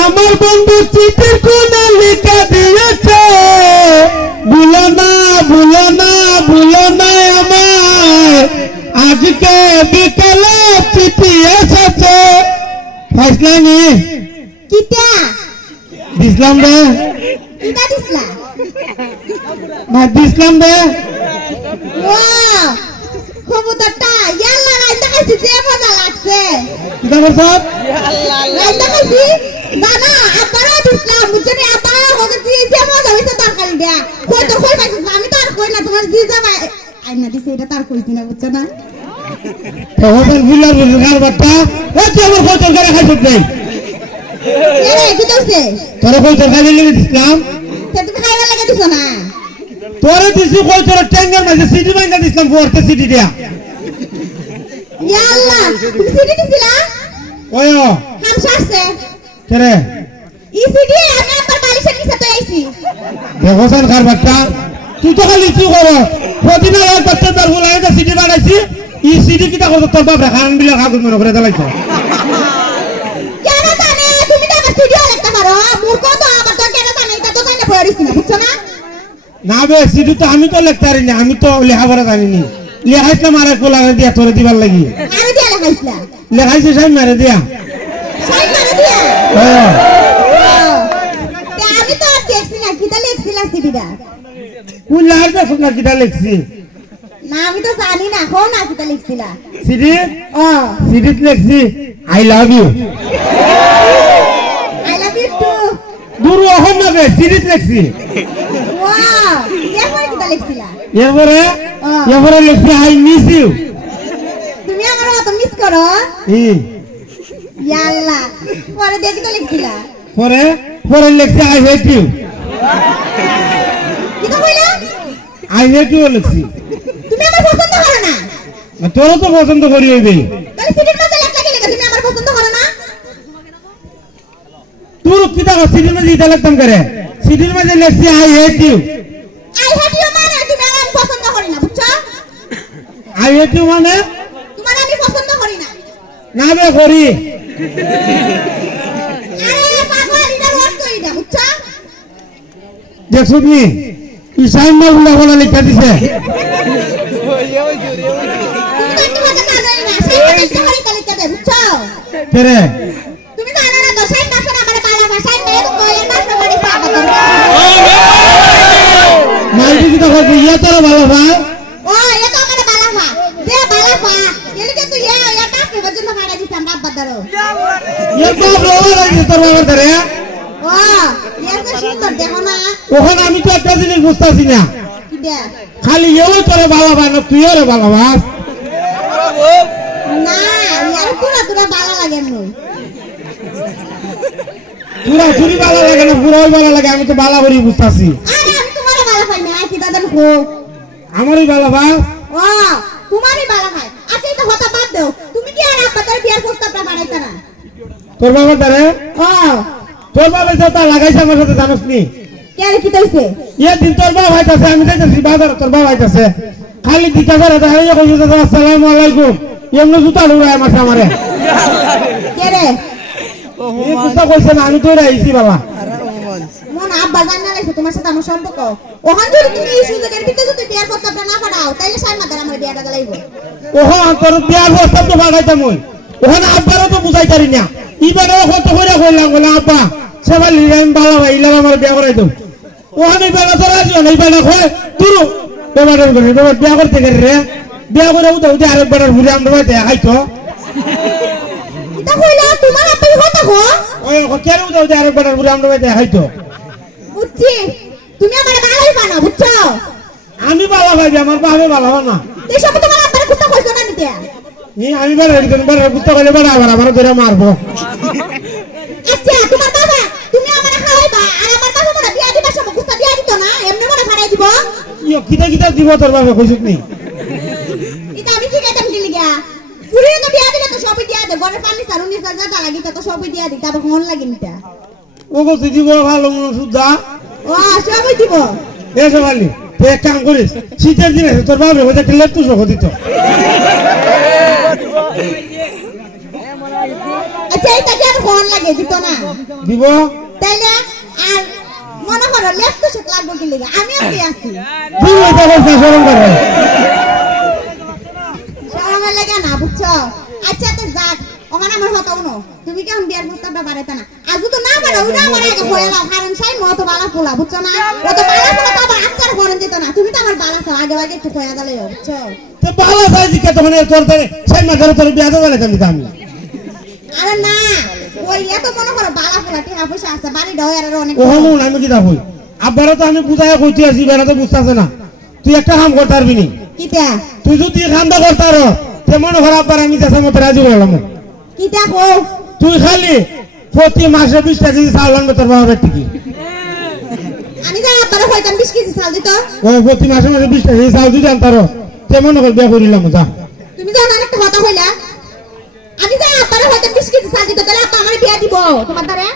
আমার বন্ধু চিঠির কোণে লিখে দিয়েছে ভুলো না ভুলো না ভুলো না আমায় আজকে বিকেলে চিঠি এসেছে ফাইসলানি কিটা দিসলাম রে কিটা দিসলা না দিসলাম রে ওয়াও কবুতরটা ইয়াল্লা রাইতা খাইছি যে মজা লাগছে কিটা করছস রাইতা খাইছি দাদা আব্বারা দিসলাম বুঝছনি আব্বা হতে যে মজা হইছে তরকারি দিয়া কই তো কই পাইছিস আমি তো আর কই না তোমার জি জামাই আইনা দিছে এটা তার কইছি না বুঝছ না হোটেল ভিলার ভিলার বাটা এ তুই আমার কই তরকারি খাইছিস নাই এরে কি দইছে তোর কই তরকারি লিখে দিসলাম তে তুমি খাইবা লাগা দিছ না তোরে দিছি কই তোর ট্যাঙ্গের মাঝে সিটি ভাঙা দিসলাম পড়তে সিটি দিয়া ইয়াল্লা তুমি সিডি দিছিলা ওয়ো হাম শাসছে কেরে ই সিডি আমি আব্বার বালিশের নিচে তো আইছি দেখোসান কার বাচ্চা তুই তো খালি তুই করো প্রতিদিন আর করতে তোর বলাই তো সিটি বানাইছি ই সিটি কিটা করতে তোর বাপ খান বিলা কাগজ মনে করে দেলাইছ কেন জানে তুমি তো আমার সিডি লিখতে পারো মূর্খ তো আবার তো কেন জানে এটা তো জানে পড়িস না বুঝছো না না বে সিটি তো আমি তো লিখতে পারি না আমি তো লেখাপড়া জানি নি লেখাইছিলাম আর কোলা দিয়া তোরে দিবার লাগি আরে দিয়া লেখাইছিলা লেখাইছি সাই মারে দিয়া সাই মারে দিয়া হ্যাঁ তে আমি তো আর দেখছি না কিটা লিখছিলা সিডিটা কোন লাইট দেখছ না কিটা লিখছি না আমি তো জানি না কো না কিটা লিখছিলা সিটি ও সিটি লিখছি I love you I love you too দূর ওহন না বে সিটি লিখছি ওয়াও এরপরে কিটা লিখছিলা এরপরে লিখছি আই মিস ইউ তুমি আমার অত মিস করো হুম ইয়াল্লা পরে দিয়ে কিটা লিখছিলা পরে পরে লিখছি আই হেট ইউ কিটা কইলা আই হেট ইউ লিখছি তুমি আমার পছন্দ করো না তোর তো পছন্দ করি হইবে তাহলে সিডির মধ্যে লেখা কি লেখা তুমি আমার পছন্দ করো না তোর কিটা সিটির মাঝে ইটা লিখতাম করে সিটির মাঝে লিখছি I hate you I hate you মানে তুমি আমার পছন্দ করি না বুঝছো আই হেট ইউ মানে তোমার আমি পছন্দ করি না না বে করি আরে পাগল এটা অর্থ এটা বুঝছো দেখছো তুমি ইসাইন মাগুলা বলা লিখা দিছে তুমি তো একটা কথা জানোই না সেই লিখতে পারি তা লিখতে দেব বুঝছো কেরে তুমি জানো না তো সেই মাসে আমার বালা ভাষায় মেয়ে তো কইলে মাসে মানে সাবাত মাইটি কিটা করবে ইয়া তোর ভালো ভাই ও এ তো আমার বালা ভা যে বালা ভা এলিকে তুই এটা কি বজন্য মারা দিছ আমরা বাদারো ইয়া তো বড় লাগে তোর বাবার ধরে ও এর তো সুন্দর দেখো না ওখানে আমি তো একটা জিনিস বুঝতাছি না কি দে খালি এও তোর ভালো ভাই না তুই ওরে ভালো ভাই না ইয়ার পুরা পুরা বালা লাগে নই পুরা চুরি ভালো লাগে না পুরো ভালো লাগে আমি তো ভালো করি বুঝতাছি আরে আমি তোমারে বালা পাই না কি দাদা কো আমারই ভালো ভাই ও তোমারই বালা ভাই আচ্ছা এটা হতা বাদ দাও তুমি কি আর আব্বা বিয়ার প্রস্তাবটা বাড়াইতা না তোর বাবার ধরে ও তোর বাবা যে তা লাগাইছে আমার সাথে জানোস নি কে আর কি কইছে ইয়া দিন তোর বাবা আইতাছে আমি যাইতাছি বাজার তোর বাবা আইতাছে খালি দিকা করে দেখা ইয়া কইছে দাদা আসসালামু আলাইকুম এমন জুতা লুড়ায় আমার আমারে কে রে এই কথা কইছে না আমি তো আইছি বাবা মন আব্বা জানা লাইছে তোমার সাথে আমার সম্পর্ক ওখান যদি তুমি এই সুযোগের ভিতরে যদি বিয়ার প্রস্তাবটা না পাঠাও তাইলে সাই মাদার আমার বিয়াটা গলাইবো ওখান তোর বিয়ার প্রস্তাব তো পাঠাইতাম মই ওখানে আব্বারও তো বুঝাই পারি না ইবারে কত করে কইলাম বলে আব্বা সবাই আমি বাবা ভাই ইলাম আমার বিয়া করাই দাও ওখানে বেলা তো রাজি না ইবারে কয় তুরু তোমার করে তোমার বিয়া করতে গেলে রে বিয়া করে উঠে উঠে আরেকবার ঘুরে আমরা বাড়িতে খাইতো এটা কইলা তোমার আপনি কথা কো ওই কেন উঠে উঠে আরেকবার ঘুরে আমরা বাড়িতে খাইতো বুঝছি তুমি আমার ভালোই বানা বুঝছো আমি বাবা ভাই আমার বাবা ভালো না এই সব তোমার আব্বার কথা কইছো না নিতে নি আমি বারে একদিন বারে কুত্তা কইলে বারে আবার ধরে মারবো আচ্ছা তোমার বাবা তুমি আমারে খাওয়াইবা আর আমার বাবা মনে বিয়া দিবা সব কুস্তা বিয়া দিত না এমনি মনে ফাড়াই দিব ইয়ো কিটা কিটা দিব তোর বাবা কইছিস নি এটা আমি শিখাইতাম কি লিগা পুরিয়ে তো বিয়া দিলে তো সবই দিয়া দে ঘরে পানি সারুনি সাজা তা লাগি তো সবই দিয়া দি তারপর মন লাগি নিতা ওগো তুই দিব ভালো মনে সুদা ও সবই দিব এ সবালি তুই এক কাম করিস শীতের দিনে তোর বাবা হইতে লেপ তুই দিত আচ্ছা এটা কি আর ফোন লাগে দিত না দিব তাইলে আর মনে করো লেফট শট লাগবে কি লাগা আমি আছি তুই এটা বলছিস শরম করে শরমের লাগে না বুঝছো আচ্ছা তো যাক ওখানে আমার হতো না তুমি কেমন বিয়ার প্রস্তাবটা বাড়াইতা না আজ তো না বাড়া ওটা আমার আগে হইলাম কারণ সাই মত বালা পোলা বুঝছো না ও তো বালা পোলা তো আবার আচার করেন দিত না তুমি তো আমার বালা সব আগে আগে একটু কয়া দালে বুঝছো তো বালা সাই দিকে তখন তোর ধরে সেই মাথার তোর বিয়া দালে আমি আরে না ওই এত মনে করো বালা পোলা টিহা পয়সা আছে বাড়ি দাও আর অনেক ওহনো আমি কি যাবই আব্বারও তো আমি বুঝায় কইতে আছি বেড়া তো বুঝতাছে না তুই একটা কাম করতে পারবি নি কিটা তুই যদি কামটা করতে পারো তে মনে কর আব্বার আমি দেশে মতো রাজি হলাম কিটা কো তুই খালি প্রতি মাসে 20 টাকা কেজি চাউল আনবে তোর বাবার থেকে আমি যা আবার হইতাম 20 কেজি চাল দিত ও প্রতি মাসে 20 টাকা কেজি চাউল দিতে আনতারো তে মনে কর বিয়া করিলাম যা তুমি যখন একটা কথা কইলা আমি যা আবার হইতাম 20 কেজি চাল দিত তাহলে আপা আমার বিয়া দিব তোমার দ্বারা